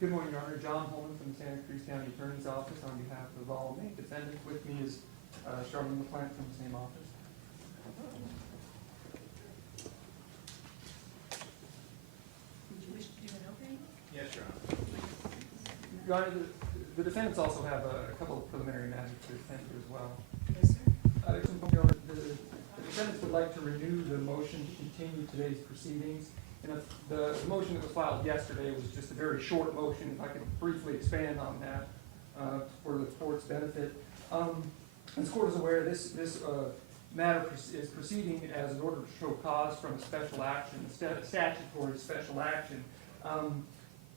Good morning, Your Honor. John Holman from the Santa Cruz County Attorney's Office on behalf of all main defendants. With me is Charlene from the same office. Would you wish to do an opening? Yes, Your Honor. Your Honor, the defendants also have a couple of preliminary matters to attend to as well. Yes, sir. Your Honor, the defendants would like to renew the motion to continue today's proceedings. And the motion that was filed yesterday was just a very short motion. If I could briefly expand on that for the court's benefit. As the court is aware, this matter is proceeding as an order to show cause from a special action, instead of statutory special action.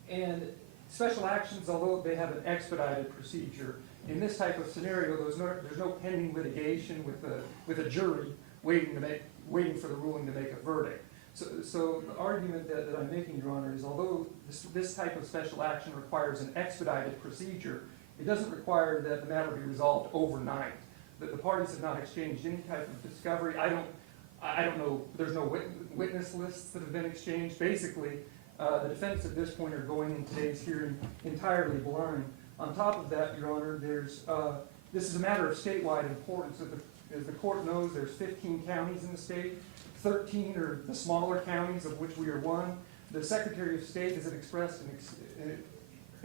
And special actions, although they have an expedited procedure, in this type of scenario, there's no pending litigation with a jury waiting for the ruling to make a verdict. So the argument that I'm making, Your Honor, is although this type of special action requires an expedited procedure, it doesn't require that the matter be resolved overnight. That the parties have not exchanged any type of discovery. I don't know. There's no witness lists that have been exchanged. Basically, the defendants at this point are going in today's hearing entirely blind. On top of that, Your Honor, this is a matter of statewide importance. As the court knows, there's 15 counties in the state. 13 are the smaller counties, of which we are one. The Secretary of State has expressed an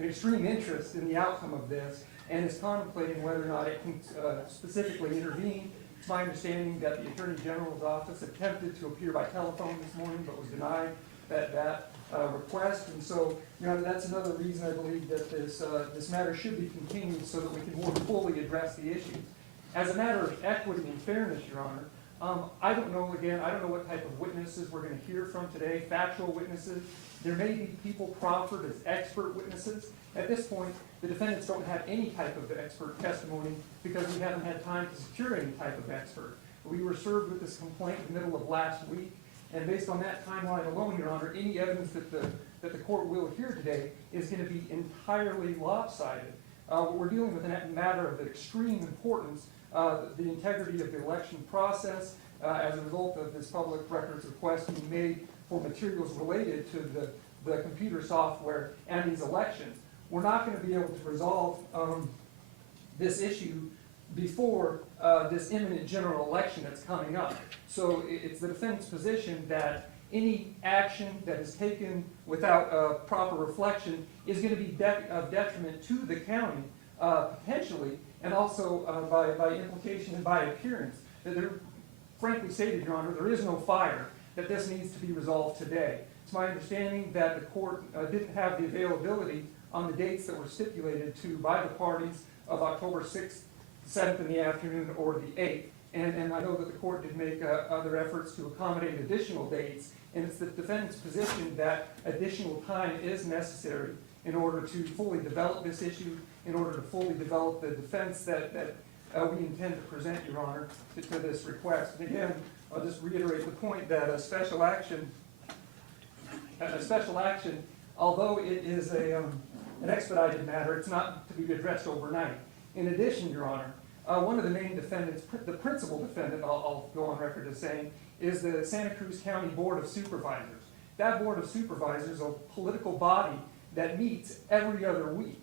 extreme interest in the outcome of this and is contemplating whether or not it can specifically intervene. It's my understanding that the Attorney General's office attempted to appear by telephone this morning but was denied that request. And so, Your Honor, that's another reason I believe that this matter should be continued so that we can more fully address the issues. As a matter of equity and fairness, Your Honor, I don't know what type of witnesses we're going to hear from today, factual witnesses. There may be people proffered as expert witnesses. At this point, the defendants don't have any type of expert testimony because we haven't had time to secure any type of expert. We were served with this complaint in the middle of last week, and based on that timeline alone, Your Honor, any evidence that the court will hear today is going to be entirely lopsided. We're dealing with a matter of extreme importance. The integrity of the election process as a result of this public records request being made for materials related to the computer software and these elections. We're not going to be able to resolve this issue before this imminent general election that's coming up. So it's the defendant's position that any action that is taken without proper reflection is going to be of detriment to the county, potentially, and also by implication and by appearance. That there, frankly stated, Your Honor, there is no fire, that this needs to be resolved today. It's my understanding that the court didn't have the availability on the dates that were stipulated to by the parties of October 6th, 7th in the afternoon, or the 8th. And I know that the court did make other efforts to accommodate additional dates, and it's the defendant's position that additional time is necessary in order to fully develop this issue, in order to fully develop the defense that we intend to present, Your Honor, to this request. And again, I'll just reiterate the point that a special action, although it is an expedited matter, it's not to be addressed overnight. In addition, Your Honor, one of the main defendants, the principal defendant, I'll go on record as saying, is the Santa Cruz County Board of Supervisors. That Board of Supervisors is a political body that meets every other week.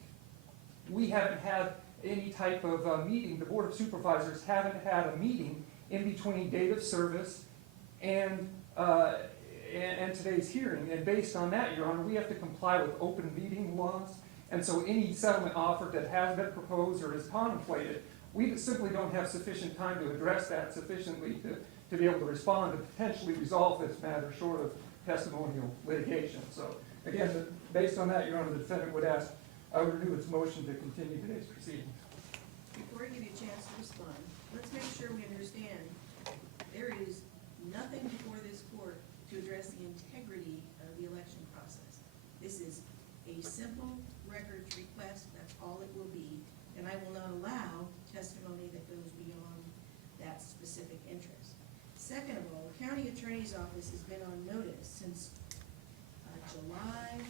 We haven't had any type of meeting. The Board of Supervisors haven't had a meeting in between date of service and today's hearing. And based on that, Your Honor, we have to comply with open meeting laws. And so any settlement offer that has been proposed or is contemplated, we simply don't have sufficient time to address that sufficiently to be able to respond to potentially resolve this matter short of testimonial litigation. So again, based on that, Your Honor, the defendant would ask I would renew its motion to continue today's proceedings. Before I give you a chance to respond, let's make sure we understand there is nothing before this court to address the integrity of the election process. This is a simple records request, that's all it will be, and I will not allow testimony that goes beyond that specific interest. Second of all, the county attorney's office has been on notice since July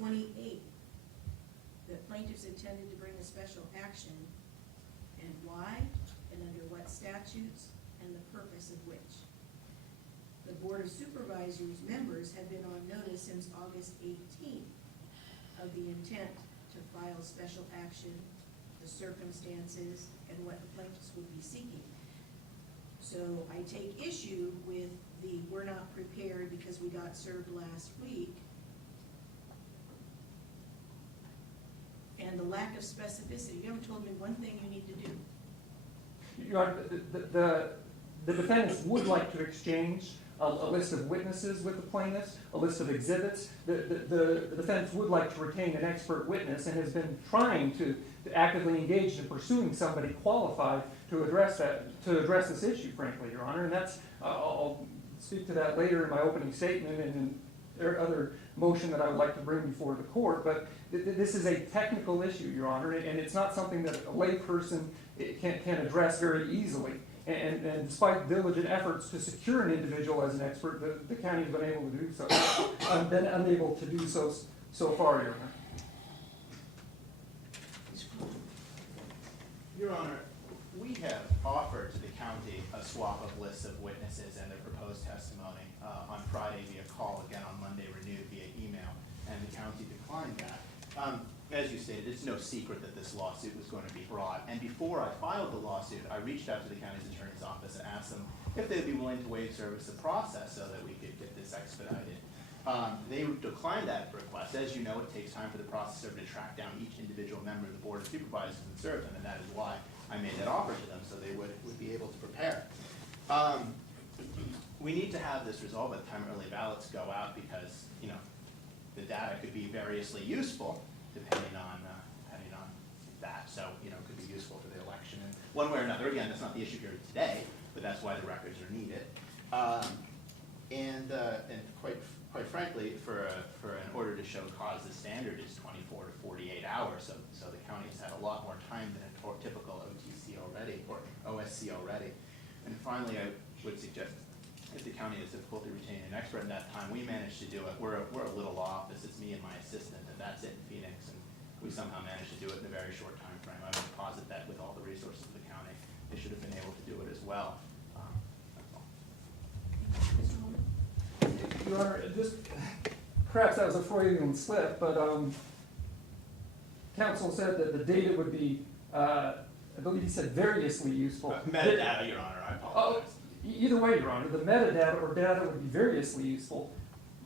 28th that plaintiffs intended to bring a special action, and why, and under what statutes, and the purpose of which. The Board of Supervisors members have been on notice since August 18th of the intent to file special action, the circumstances, and what the plaintiffs would be seeking. So I take issue with the "we're not prepared because we got served last week" and the lack of specificity. You haven't told me one thing you need to do. Your Honor, the defendants would like to exchange a list of witnesses with the plaintiffs, a list of exhibits. The defense would like to retain an expert witness and has been trying to actively engage in pursuing somebody qualified to address this issue, frankly, Your Honor. And that's, I'll speak to that later in my opening statement and in other motion that I would like to bring before the court. But this is a technical issue, Your Honor, and it's not something that a layperson can address very easily. And despite diligent efforts to secure an individual as an expert, the county has been able to do so. I've been unable to do so far, Your Honor. Your Honor, we have offered to the county a swap of lists of witnesses and their proposed testimony on Friday via call, again on Monday renewed via email, and the county declined that. As you stated, it's no secret that this lawsuit was going to be brought, and before I filed the lawsuit, I reached out to the county's attorney's office and asked them if they'd be willing to waive service of process so that we could get this expedited. They declined that request. As you know, it takes time for the process server to track down each individual member of the Board of Supervisors and serve them, and that is why I made that offer to them, so they would be able to prepare. We need to have this resolved by the time early ballots go out because, you know, the data could be variously useful depending on that. So, you know, it could be useful for the election in one way or another. Again, that's not the issue here today, but that's why the records are needed. And quite frankly, for an order to show cause, the standard is 24 to 48 hours. So the county has had a lot more time than a typical OTC already, or OSC already. And finally, I would suggest if the county has difficulty retaining an expert in that time, we managed to do it. We're a little office. It's me and my assistant, and that's it in Phoenix. And we somehow managed to do it in a very short time frame. I would posit that with all the resources of the county, they should have been able to do it as well. That's all. Mr. Holman? Your Honor, just perhaps that was a Freudian slip, but counsel said that the data would be, I believe he said variously useful. Metadata, Your Honor, I apologize. Either way, Your Honor, the metadata or data would be variously useful.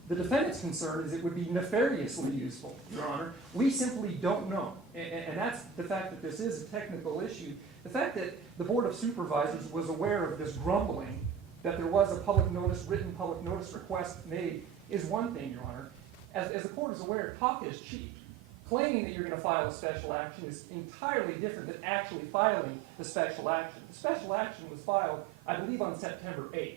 The defendant's concern is it would be nefariously useful, Your Honor. We simply don't know. And that's the fact that this is a technical issue. The fact that the Board of Supervisors was aware of this grumbling, that there was a written public notice request made, is one thing, Your Honor. As the court is aware, talk is cheap. Claiming that you're going to file a special action is entirely different than actually filing the special action. The special action was filed, I believe, on September 8th.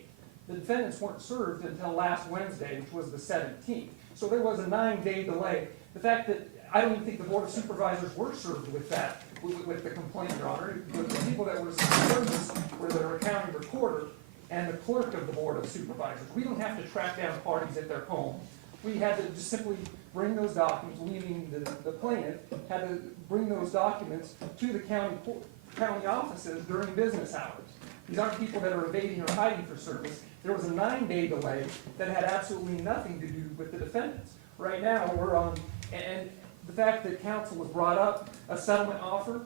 The defendants weren't served until last Wednesday, which was the 17th. So there was a 9-day delay. The fact that I don't even think the Board of Supervisors were served with that, with the complaint, Your Honor. The people that were served this were the county recorder and the clerk of the Board of Supervisors. We don't have to track down parties at their homes. We had to just simply bring those documents, meaning the plaintiff had to bring those documents to the county offices during business hours. These aren't people that are evading or hiding for service. There was a 9-day delay that had absolutely nothing to do with the defendants. Right now, we're on, and the fact that counsel was brought up a settlement offer.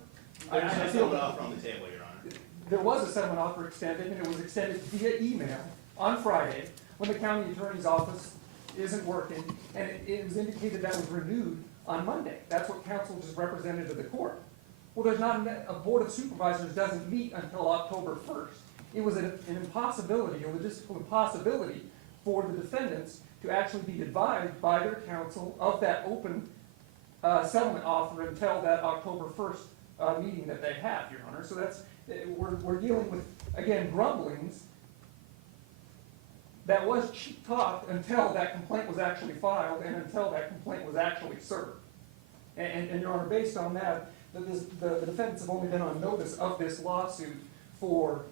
There's a settlement offer on the table, Your Honor. There was a settlement offer extended, and it was extended via email on Friday when the county attorney's office isn't working, and it was indicated that was renewed on Monday. That's what counsel just represented to the court. Well, there's not a Board of Supervisors doesn't meet until October 1st. It was an impossibility, a logistical impossibility for the defendants to actually be advised by their counsel of that open settlement offer until that October 1st meeting that they have, Your Honor. So that's, we're dealing with, again, grumblings that was cheap talk until that complaint was actually filed and until that complaint was actually served. And Your Honor, based on that, the defendants have only been on notice of this lawsuit for,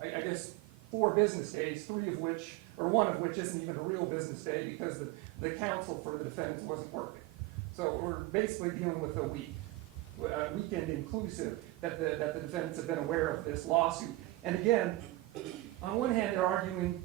I guess, 4 business days, 3 of which, or 1 of which isn't even a real business day because the counsel for the defendants wasn't working. So we're basically dealing with a weekend inclusive that the defendants have been aware of this lawsuit. And again, on one hand, they're arguing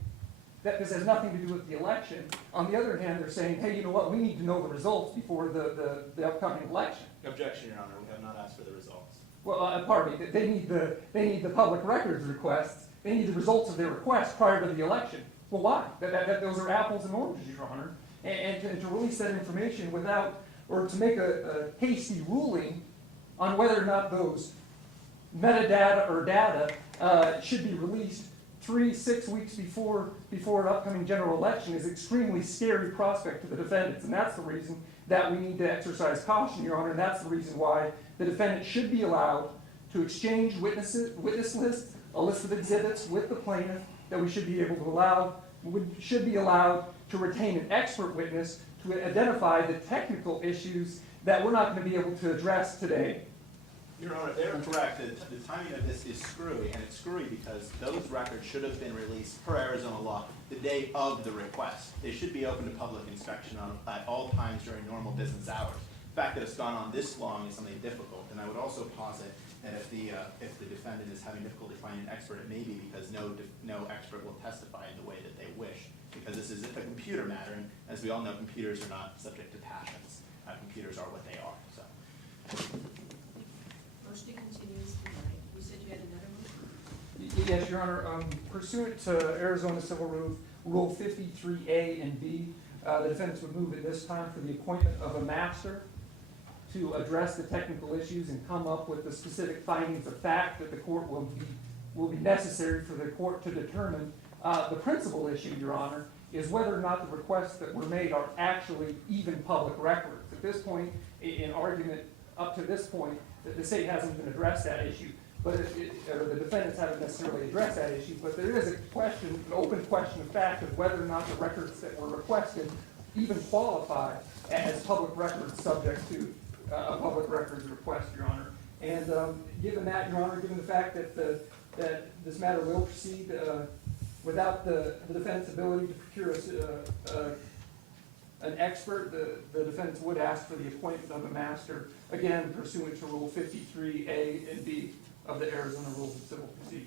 that this has nothing to do with the election. On the other hand, they're saying, hey, you know what, we need to know the results before the upcoming election. Objection, Your Honor, we have not asked for the results. Well, pardon me, they need the public records requests, they need the results of their request prior to the election. Well, why? Those are apples and oranges, Your Honor. And to release that information without, or to make a hasty ruling on whether or not those metadata or data should be released 3-6 weeks before an upcoming general election is extremely scary prospect to the defendants. And that's the reason that we need to exercise caution, Your Honor, and that's the reason why the defendant should be allowed to exchange witness lists, a list of exhibits with the plaintiff, that we should be able to should be allowed to retain an expert witness to identify the technical issues that we're not going to be able to address today. Your Honor, they're correct. The timing of this is screwy, and it's screwy because those records should have been released per Arizona law the day of the request. They should be open to public inspection at all times during normal business hours. The fact that it's gone on this long is something difficult, and I would also posit that if the defendant is having difficulty finding an expert, it may be because no expert will testify in the way that they wish, because this is a computer matter, and as we all know, computers are not subject to passions. Computers are what they are. So. Motion to continue is denied. You said you had another motion? Yes, Your Honor. Pursuant to Arizona Civil Rule 53A and B, the defendants would move at this time for the appointment of a master to address the technical issues and come up with the specific findings of fact that the court will be necessary for the court to determine. The principal issue, Your Honor, is whether or not the requests that were made are actually even public records. At this point, in argument up to this point, the state hasn't even addressed that issue, but or the defendants haven't necessarily addressed that issue, but there is a question, an open question of fact of whether or not the records that were requested even qualify as public records subject to a public records request, Your Honor. And given that, Your Honor, given the fact that that this matter will proceed without the defendant's ability to procure an expert, the defendants would ask for the appointment of a master, again pursuant to Rule 53A and B of the Arizona Rules of Civil Procedure.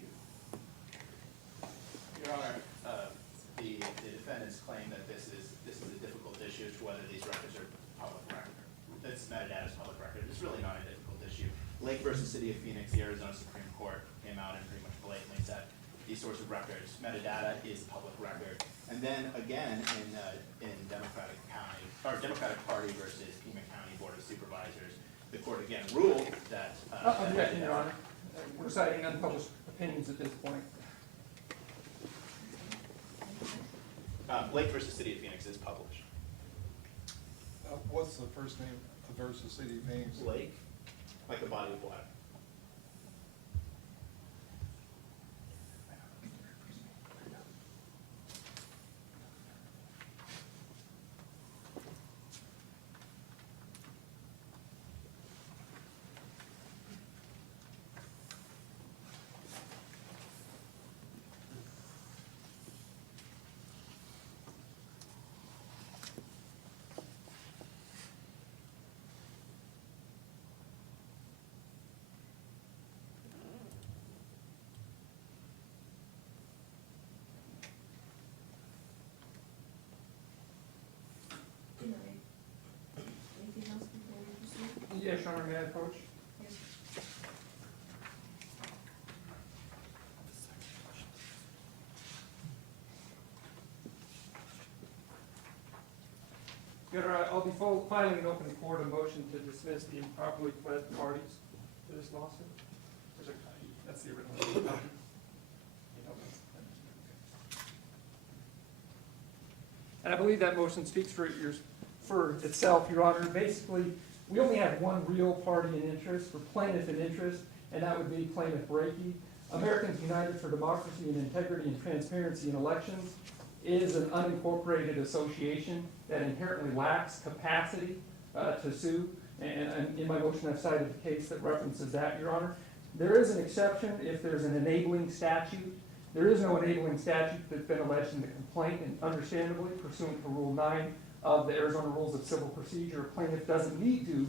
Your Honor, the defendants claim that this is a difficult issue as to whether these records are public record. This metadata is public record. It's really not a difficult issue. Lake versus City of Phoenix, the Arizona Supreme Court came out and pretty much blatantly said these sorts of records, metadata is public record. And then again in Democratic Party versus Pima County Board of Supervisors, the court again ruled that. Objection, Your Honor. We're citing unpublished opinions at this point. Lake versus City of Phoenix is published. What's the first name versus City of Phoenix? Lake, like a body of water. Denied. Anything else before we proceed? Yes, Your Honor, may I approach? Yes. Your Honor, I'll be filing an open court a motion to dismiss the improperly pled parties to this lawsuit. That's the original. And I believe that motion speaks for itself, Your Honor. Basically, we only have one real party in interest, or plaintiff in interest, and that would be Plaintiff Breakey. Americans United for Democracy and Integrity and Transparency in Elections is an unincorporated association that inherently lacks capacity to sue. And in my motion, I've cited the case that references that, Your Honor. There is an exception if there's an enabling statute. There is no enabling statute that's been alleged in the complaint, and understandably, pursuant to Rule 9 of the Arizona Rules of Civil Procedure, a plaintiff doesn't need to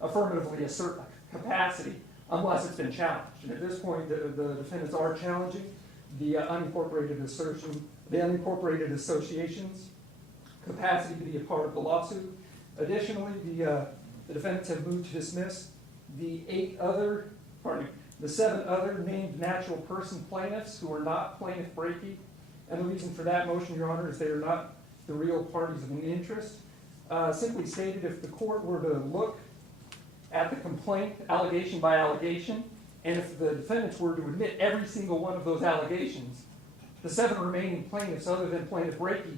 affirmatively assert capacity unless it's been challenged. And at this point, the defendants are challenging the unincorporated assertion the unincorporated associations, capacity to be a part of the lawsuit. Additionally, the defendants have moved to dismiss the the 7 other named natural person plaintiffs who are not plaintiff Breaky. And the reason for that motion, Your Honor, is they are not the real parties of an interest. Simply stated, if the court were to look at the complaint, allegation by allegation, and if the defendants were to admit every single one of those allegations, the 7 remaining plaintiffs, other than plaintiff Breaky,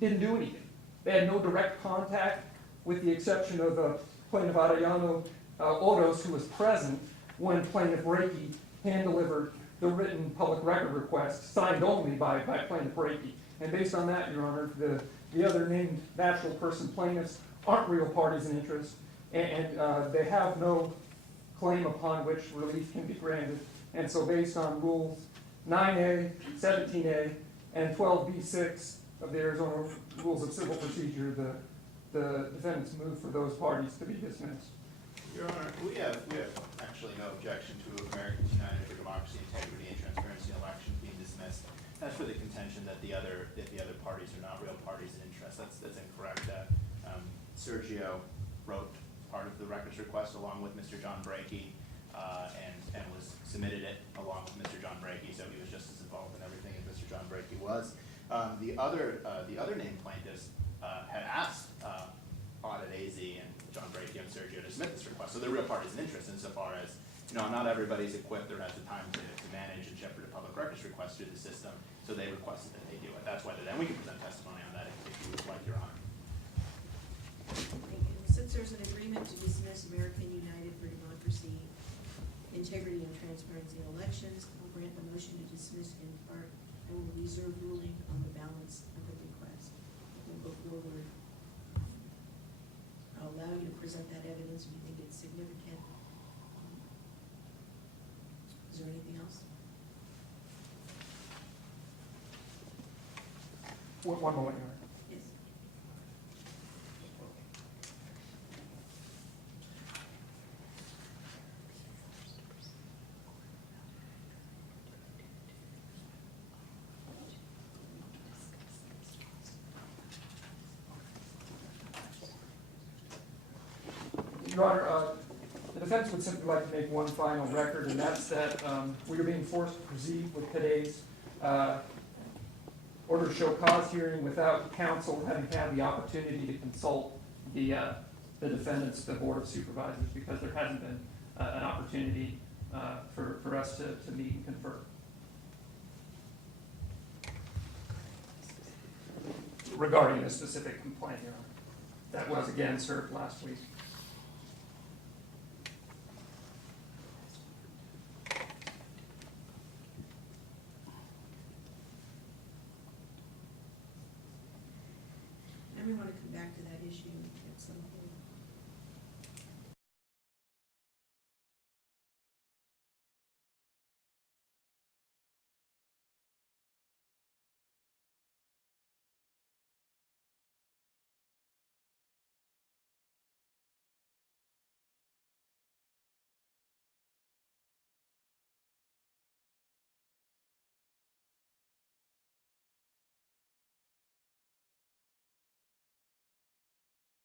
didn't do anything. They had no direct contact, with the exception of plaintiff Arellano Oros, who was present when plaintiff Breaky hand-delivered the written public record request, signed only by plaintiff Breaky. And based on that, Your Honor, the other named natural person plaintiffs aren't real parties in interest, and they have no claim upon which relief can be granted. And so based on Rules 9A, 17A, and 12B6 of the Arizona Rules of Civil Procedure, the defendants move for those parties to be dismissed. Your Honor, we have actually no objection to Americans United for Democracy, Integrity, and Transparency in elections being dismissed. That's for the contention that the other parties are not real parties in interest. That's incorrect. Sergio wrote part of the records request along with Mr. John Breaky, and was submitted it along with Mr. John Breaky, so he was just as involved in everything as Mr. John Breaky was. The other named plaintiffs had asked AUDITAZ and John Breaky and Sergio to submit this request, so they're real parties in interest insofar as, not everybody's equipped or has the time to manage and shepherd a public records request through the system, so they requested that they do it. That's why then we can present testimony on that if you would like, Your Honor. Thank you. Since there's an agreement to dismiss American United for Democracy, Integrity, and Transparency in Elections, I'll grant the motion to dismiss in part and will reserve ruling on the balance of the request. We'll go forward. I'll allow you to present that evidence if you think it's significant. Is there anything else? One moment, Your Honor. Yes. Your Honor, the defense would simply like to make one final record, and that's that we are being forced to proceed with today's order to show cause hearing without counsel having had the opportunity to consult the defendants, the Board of Supervisors, because there hasn't been an opportunity for us to meet and confer. Regarding a specific complaint, Your Honor. That was again served last week. And we want to come back to that issue at some point.